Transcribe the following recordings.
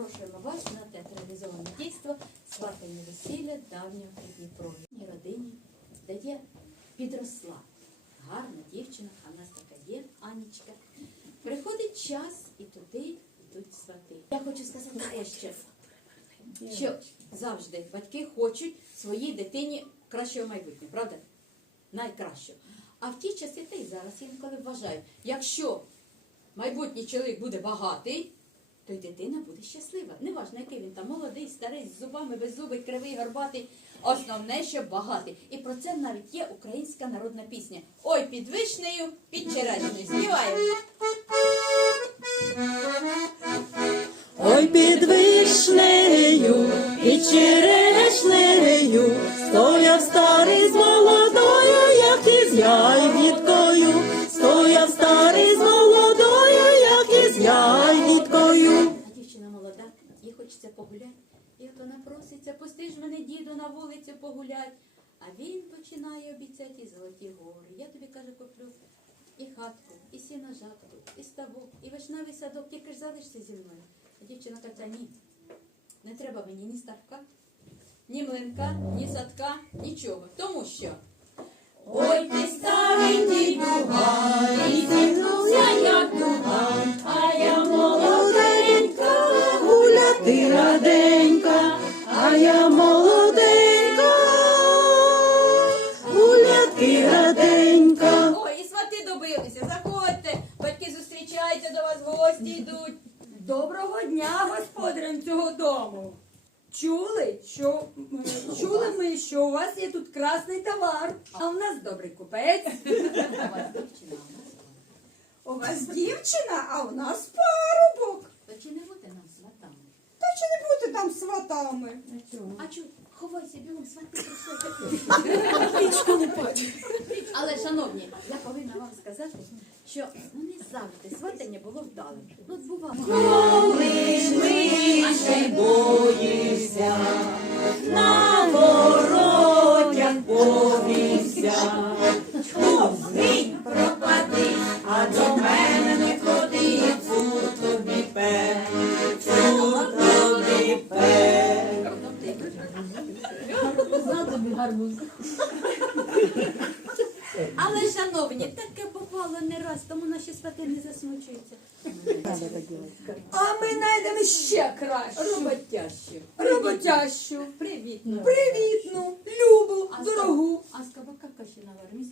Запрошуємо вас на театралізоване дійство «Сватання весілля давнього Придніпров'я». В родині, де є підросла гарна дівчина, а в нас така є Анічка. Приходить час і туди йдуть свати. Я хочу сказати ще, що завжди батьки хочуть своїй дитині кращого майбутнього, правда? Найкращого. А в ті часи, та й зараз інколи вважають, якщо майбутній чоловік буде багатий, то й дитина буде щаслива. Неважно, який він там молодий, старий, з зубами, беззубий, кривий, горбатий. Основне, що багатий. І про це навіть є українська народна пісня. Ой, під вишнею, під черешнею. Співаємо. Ой, під вишнею і черешнею і ставок, і вишневий садок, тільки ж залишся зі мною. А дівчина каже, ні, не треба мені ні ставка, ні млинка, ні садка, нічого. Тому що. Ой, ти старий дідуга, і зігнувся, як дуга, а я Молоденька, гуляти раденька, а я молоденька, Доброго дня господарям цього дому. Чули, що чули ми, що у вас є тут красний товар, а в нас добрий купець. У вас дівчина, а у нас У вас дівчина, а у нас парубок. То чи не бути нам сватами? Та чи не бути там сватами? А чу, ховайся, бігом свати прийшли. Але, шановні, я повинна вам сказати, що ну, не завжди сватання було вдалим. Ну, бувало. Коли ж лише боїшся, на воротях повівся, згинь, пропади, а до мене не ходи, цу тобі пе, цу тобі пе. Але, шановні, таке бувало не раз, наші свати не засмучуються. А ми знайдемо ще кращу, Роботящу. роботящу, Привітну. привітну, любу, дорогу. А з кабака каші наваримо.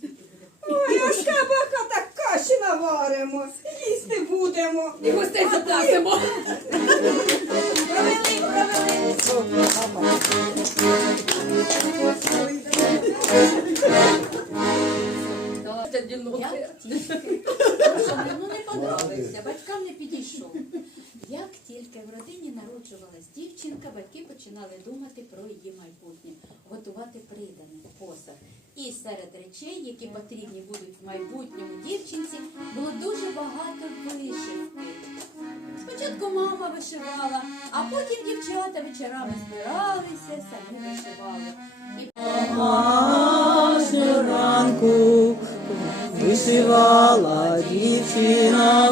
Ой, а ж кабака так каші наваримо, їсти будемо. І гостей запросимо. Народжувалась дівчинка, батьки починали думати про її майбутнє, готувати придане посад. І серед речей, які потрібні будуть в майбутньому дівчинці, було дуже багато вишивки. Спочатку мама вишивала, а потім дівчата вечорами збиралися, самі вишивали. І ранку вишивала дівчина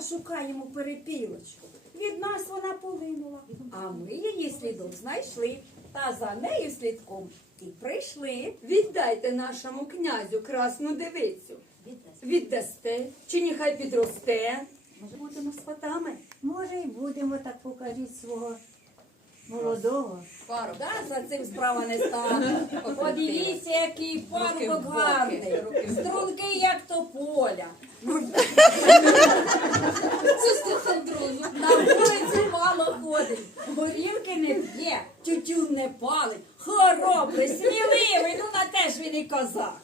Та шукаємо перепілочку. від нас вона полинула. А ми її слідом знайшли, та за нею слідком і прийшли. Віддайте нашому князю красну девицю. Віддасте, чи нехай підросте. Може, будемо сватами. Може, й будемо, так покажіть свого молодого. Парубок. Та за цим справа не стане. Подивіться, який парубок гарний. Стрункий, як тополя. На вулицю мало ходить, горілки не п'є, тютюн не палить, хоробрий, сміливий, ну на те ж він і козак.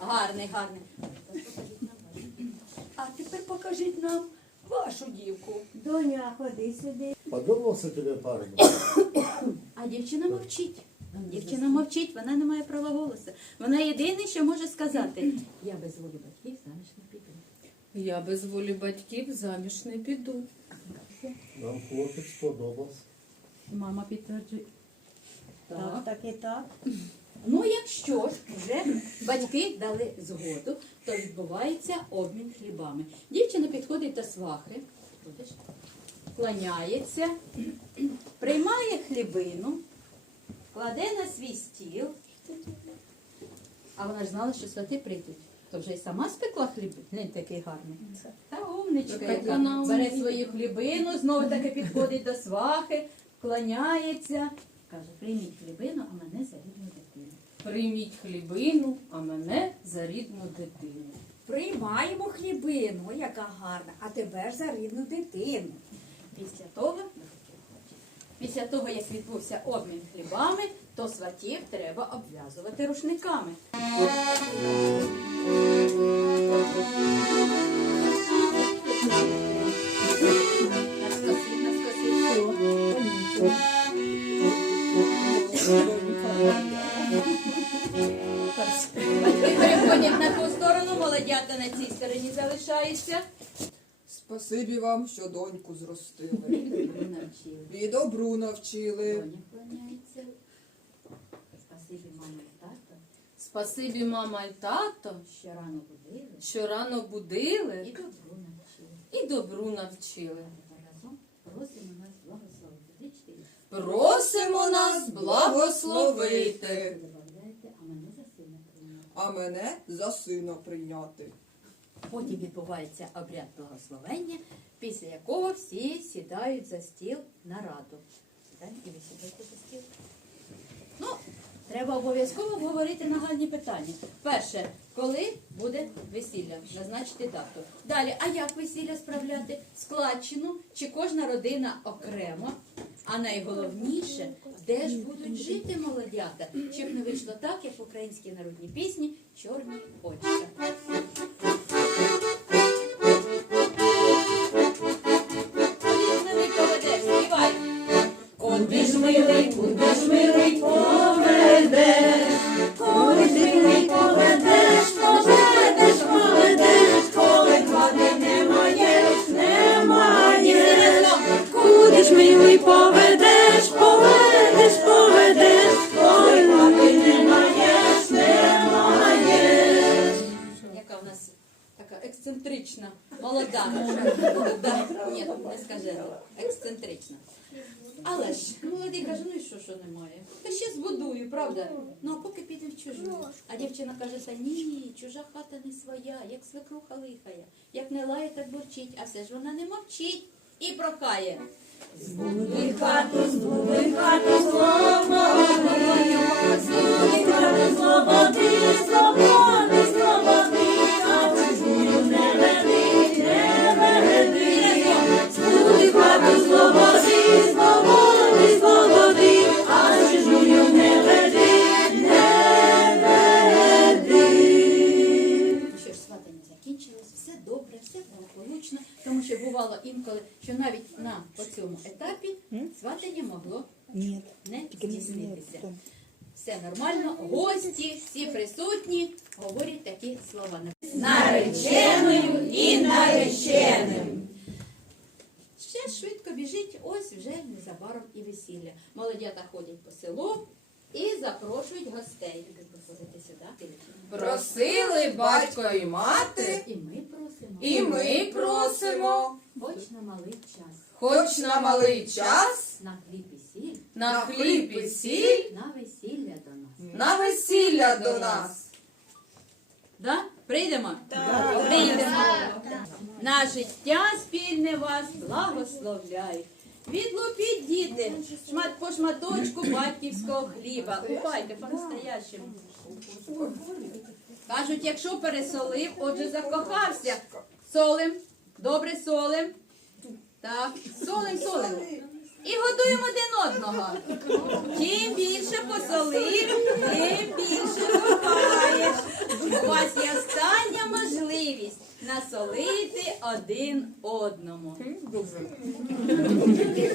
Гарний, гарний. А тепер покажіть нам вашу дівку. Доня, ходи сюди. Подобався тобі парубок? А дівчина мовчить. Дівчина мовчить, вона не має права голосу. Вона єдине, що може сказати. Я без волі батьків заміж не піду. Я без волі батьків заміж не піду. Нам хлопець сподобався. Мама підтверджує. Так, так і так. Ну, якщо ж вже батьки дали згоду, то відбувається обмін хлібами. Дівчина підходить до свахи, кланяється, приймає хлібину, кладе на свій стіл. А вона ж знала, що свати прийдуть. То вже й сама спекла хліб. Глянь, такий гарний. Та умничка, яка бере свою хлібину, знову таки підходить до свахи, кланяється. Каже, прийміть хлібину, а мене за рідну дитину. Прийміть хлібину, а мене за рідну дитину. Приймаємо хлібину, яка гарна, а тебе ж за рідну дитину. Після того, після того, як відбувся обмін хлібами, то сватів треба обв'язувати рушниками. Наскоси, наскоси. Молодята на цій стороні залишаються. Спасибі вам, що доньку зростили. Навчили. І добру навчили. Доня кланяється. Спасибі, мама і тато, Спасибі, мама і тато, що рано будили що рано і будили добру навчили. і добру навчили. Тепер разом просимо нас благословити. Просимо нас благословити. Добавляйте, а мене за сина прийняти. А мене за сина прийняти. Потім відбувається обряд благословення, після якого всі сідають за стіл на раду. І ви сідаєте за стіл. Ну, треба обов'язково обговорити нагальні питання. Перше, коли буде весілля, назначити дату. Далі, а як весілля справляти? Складчину чи кожна родина окремо? А найголовніше, де ж будуть жити молодята, щоб не вийшло так, як в українській народній пісні Чорні очі. Скажете. Ексцентрична. Але ж молодий каже, ну і що, що немає? Та ще збудую, правда? Ну а поки піде в чужу. А дівчина каже, та ні, чужа хата не своя, як свекруха лихає. Як не лає, так бурчить, а все ж вона не мовчить і прокає. Збудуй хату, збудуй хату, слободи, збудуй хату, слободи, слободи, тому що бувало інколи, що навіть на цьому етапі сватання могло не здійснитися. Все нормально, гості, всі присутні говорять такі слова. Нареченою і нареченим. Ще швидко біжить, ось вже незабаром і весілля. Молодята ходять по селу, і запрошують гостей. Просили батько і мати, І ми просимо. і ми просимо, Хоч на малий час. хоч на малий час, На хліб і сіль, на хліб і сіль, на весілля до нас. на весілля до нас. Да? Прийдемо? Прийдемо. На життя спільне вас благословляю. Відлупіть діти шмат по шматочку батьківського хліба. Купайте по-настоящему. Кажуть, якщо пересолив, отже закохався. Солим, добре солим. Так, солим, солим. І готуємо один одного. Чим більше посолив, тим більше кохаєш. У вас є остання можливість насолити один одному.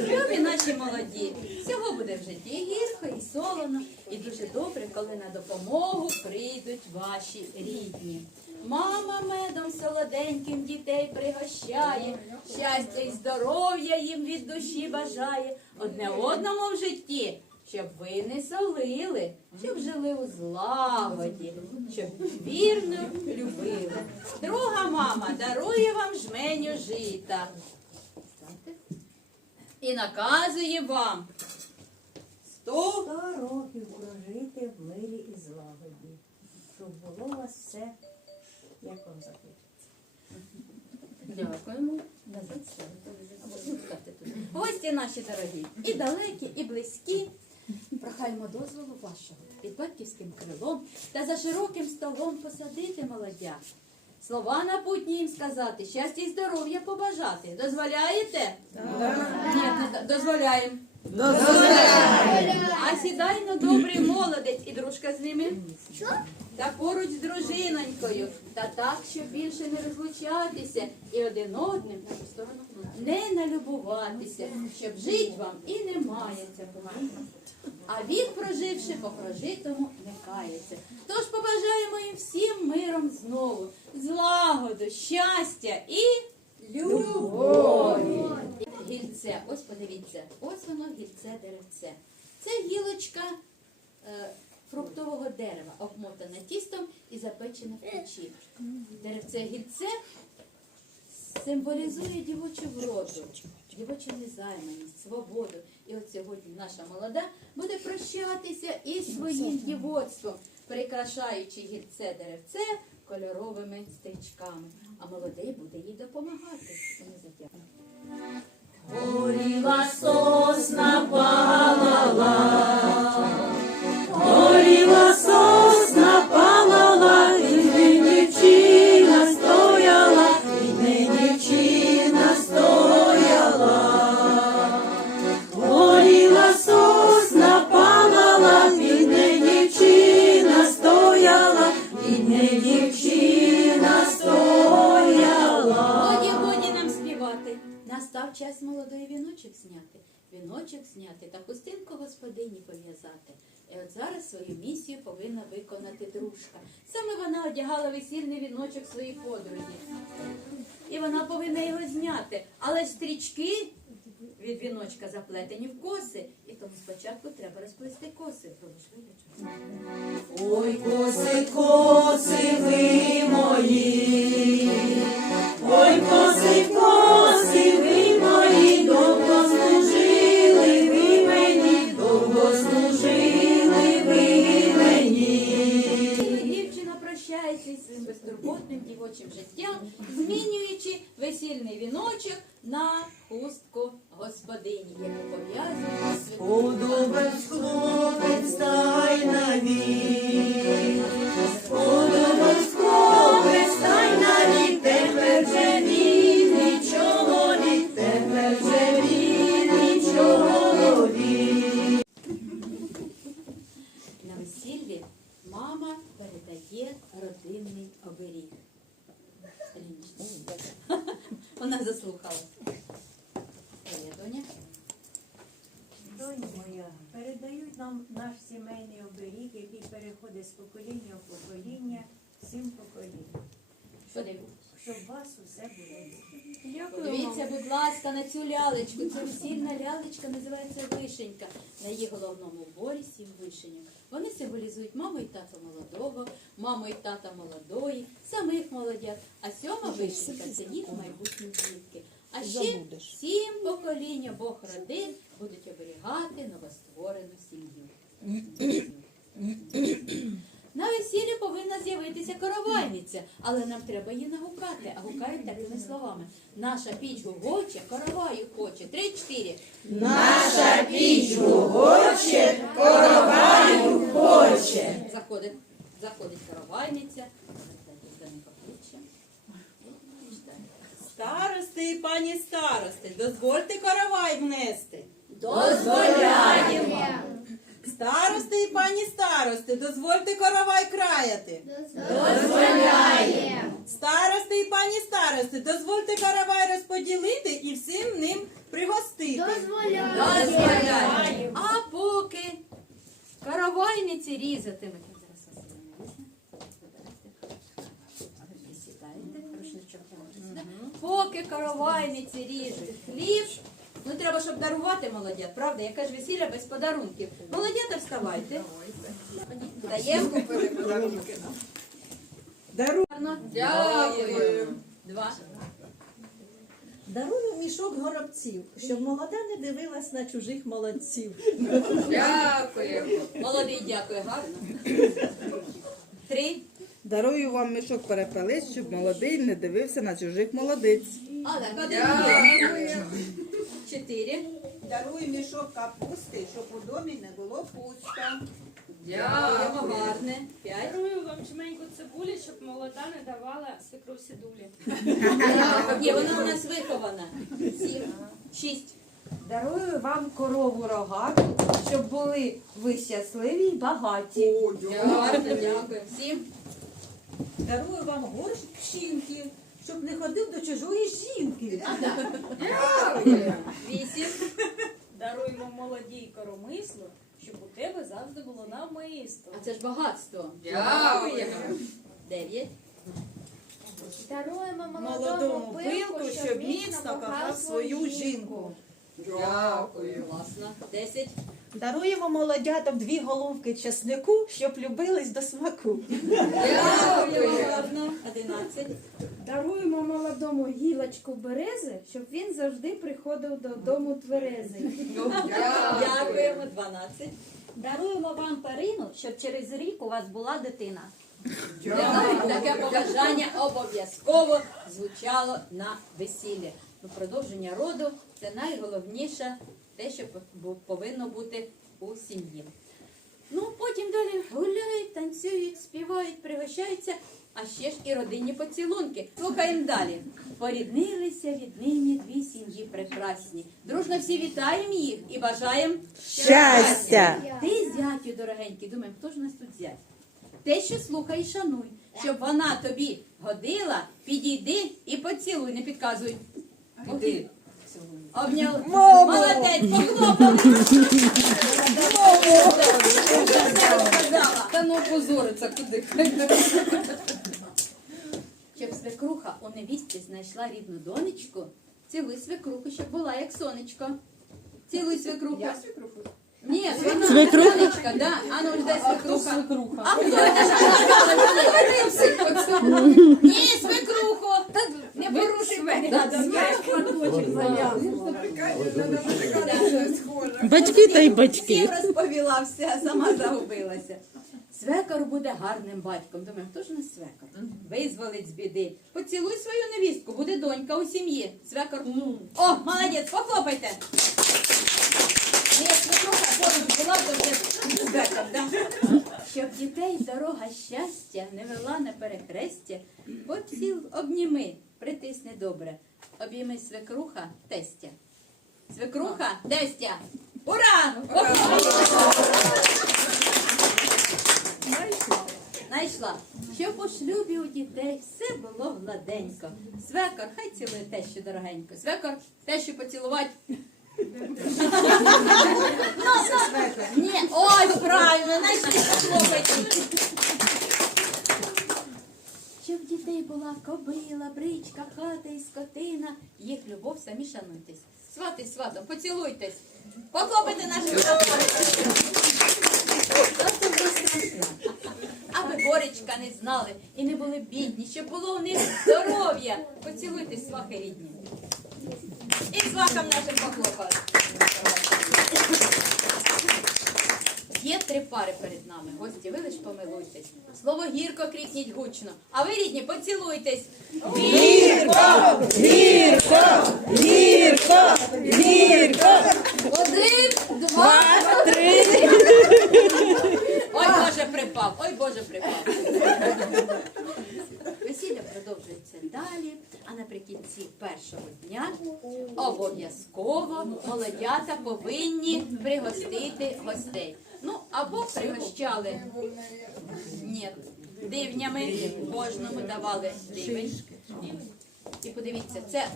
Любі наші молоді, всього буде в житті гірко і солоно, і дуже добре, коли на допомогу прийдуть ваші рідні. Мама медом солоденьким дітей пригощає, щастя і здоров'я їм від душі бажає, одне одному в житті, щоб ви не солили, щоб жили у злагоді, щоб вірно любили. Друга мама дарує вам жменю жита і наказує вам сто років прожити в мирі і злагоді, щоб було у вас все, як вам захочеться. Дякуємо. Гості наші дорогі, і далекі, і близькі. Прохаємо дозволу вашого під батьківським крилом та за широким столом посадити молодя. Слова напутні їм сказати, щастя і здоров'я побажати. Дозволяєте? Ні, дозволяємо. дозволяємо. А сідай на добрий молодець і дружка з ними. Та поруч з дружинонькою, та так, щоб більше не розлучатися і один одним не налюбуватися, щоб жить вам і не мається. А вік проживши по прожитому не кається. Тож побажаємо їм всім миром знову, злагоду, щастя і любові. Гільце, ось подивіться, ось воно гільце деревце. Це гілочка е, фруктового дерева, обмотана тістом і запечена в печі. Деревце гільце символізує дівочу вроду, дівочу незайманість, свободу. І от сьогодні наша молода буде прощатися із своїм дівоцтвом, прикрашаючи гільце деревце кольоровими стрічками. А молодий буде їй допомагати. Горіла сосна палала, горіла сосна палала, і не дівчина стояла, і не дівчина стояла. Горіла сосна палала, і не дівчина стояла, і не дівчина стояла. Годі, годі нам співати. Настав час молодої віночок зняти. Віночок зняти та хустинку господині пов'язати. Зараз свою місію повинна виконати дружка. Саме вона одягала весільний віночок своїй подрузі. І вона повинна його зняти. Але стрічки від віночка заплетені в коси. І тому спочатку треба розплести коси. Ой, коси, коси ви мої. Ой, коси, коси ви мої, довго служили ви мені, довго служили ви мені. Дівчина прощається із своїм безтурботним дівочим життям, змінюючи весільний віночок на хустку господині, яку пов'язує з Подобець хлопець дай на вік, нам наш сімейний оберіг, який переходить з покоління в покоління, всім поколінням. Щоб у вас усе було добре. Подивіться, будь ласка, на цю лялечку. Це весільна лялечка, називається вишенька. На її головному уборі сім вишеньок. Вони символізують маму і тата молодого, маму і тата молодої, самих молодят. А сьома вишенька це їх майбутні дітки. А ще сім покоління Бог родин будуть оберігати новостворену сім'ю. На весіллі повинна з'явитися коровайниця, але нам треба її нагукати, а гукають такими словами. Наша піч гугоче, короваю хоче. Три-чотири. Наша піч гугоче, короваю хоче. Заходить, заходить обличчя. Старости і пані старости, дозвольте каравай внести. Дозволяємо. Старости і пані старости, дозвольте каравай краяти. Дозволяємо. Старости і пані старости, дозвольте каравай розподілити і всім ним пригостити. Дозволяємо. А поки каравайниці різатимуть. Поки каравайниці ріжуть хліб. Ну треба, щоб дарувати молодят, правда? Яка ж весілля без подарунків. Молодята, вставайте. Даємо купили Дякую. Два. Дарую мішок горобців, щоб молода не дивилась на чужих молодців. Дякую. Молодий, дякую, гарно. Три. Дарую вам мішок перепелиць, щоб молодий не дивився на чужих молодиць. Дякую. 4. Дарую мішок капусти, щоб у домі не було пусто. Дякуємо, гарне. 5. Дарую вам чменьку цибулі, щоб молода не давала свекрусі дулі. Ні, вона у нас вихована. 7. 6. Дарую вам корову рогату, щоб були ви щасливі й багаті. Гарно, дякую. 7. Дарую вам горщик пшінки, щоб не ходив до чужої жінки. Вісім. Даруємо молодій коромислу, щоб у тебе завжди було навмисто. А це ж багатство. Дякуємо. Дев'ять. Даруємо Молодому пилку, щоб міцно кохав свою жінку. Дякую. Класно. Десять. Даруємо молодятам дві головки чеснику, щоб любились до смаку. Дякую. Одинадцять. Даруємо молодому гілочку берези, щоб він завжди приходив додому тверезий. Дякуємо. Дванадцять. Даруємо вам перину, щоб через рік у вас була дитина. Таке побажання обов'язково звучало на весіллі. Ну, Продовження роду це найголовніше те, що повинно бути у сім'ї. Ну, потім далі гуляють, танцюють, співають, пригощаються, а ще ж і родинні поцілунки. Слухаємо далі. Поріднилися віднині дві сім'ї прекрасні. Дружно всі вітаємо їх і бажаємо Щастя! ти, зятю, дорогенький, думаємо, хто ж у нас тут зять? Те, що слухай, і шануй, щоб вона тобі годила, підійди і поцілуй, не підказуй. Іди. Обняв. Молодець, похлопали. Вже все розказала. Та ну позориться куди. Щоб свекруха у невісті знайшла рідну донечку, цілуй свекруху, щоб була як сонечко. Цілуй свекруху. Я свекруху? Ні, вона сонечка, да. А ну ж де свекруха? Свекруха. А хто Ні, свекруху! Та не порушуй мене. Батьки та й батьки. Всім розповіла все, сама загубилася. Свекор буде гарним батьком. Думаю, хто ж у нас свекор? Визволить з біди. Поцілуй свою невістку, буде донька у сім'ї. Свекор. О, молодець, похлопайте. Ні, свекруха поруч була, то вже свекор, да? Щоб дітей дорога щастя не вела на перехрестя, поціл обніми, притисни добре. Обійми свекруха, тестя. Свекруха, тестя. Ура! Найшла. Щоб у шлюбі у дітей все було гладенько. Свекор, хай цілує тещу дорогенько. Свекор, тещу поцілувати. Ні, ось правильно, знайшли хлопець. Щоб дітей була кобила, бричка, хата і скотина. Їх любов самі шануйтесь. Свати сватом, поцілуйтесь. Просто вже страшно. Аби горечка не знали і не були бідні, щоб було в них здоров'я. Поцілуйтесь, свахи рідні. І свахам нашим похлопали. Є три пари перед нами. Гості, ви лиш помилуйтесь. Слово гірко крикніть гучно. А ви, рідні, поцілуйтесь. Гірко, гірко, гірко, гірко. Один, два, три. Ой, Боже, припав, ой, Боже, припав. Весілля продовжується далі, а наприкінці першого дня обов'язково молодята повинні пригостити гостей. Ну, або пригощали ні, дивнями, кожному давали дивень. І подивіться, це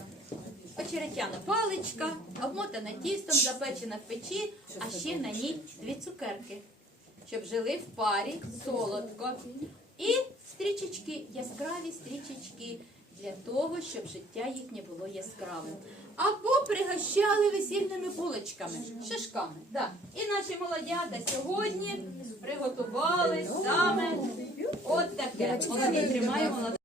очеретяна паличка, обмотана тістом, запечена в печі, а ще на ній дві цукерки щоб жили в парі солодко. І стрічечки, яскраві стрічечки, для того, щоб життя їхнє було яскравим. Або пригощали весільними булочками, шишками. Да. І наші молодята сьогодні приготували саме от таке. Молодий тримає молодий.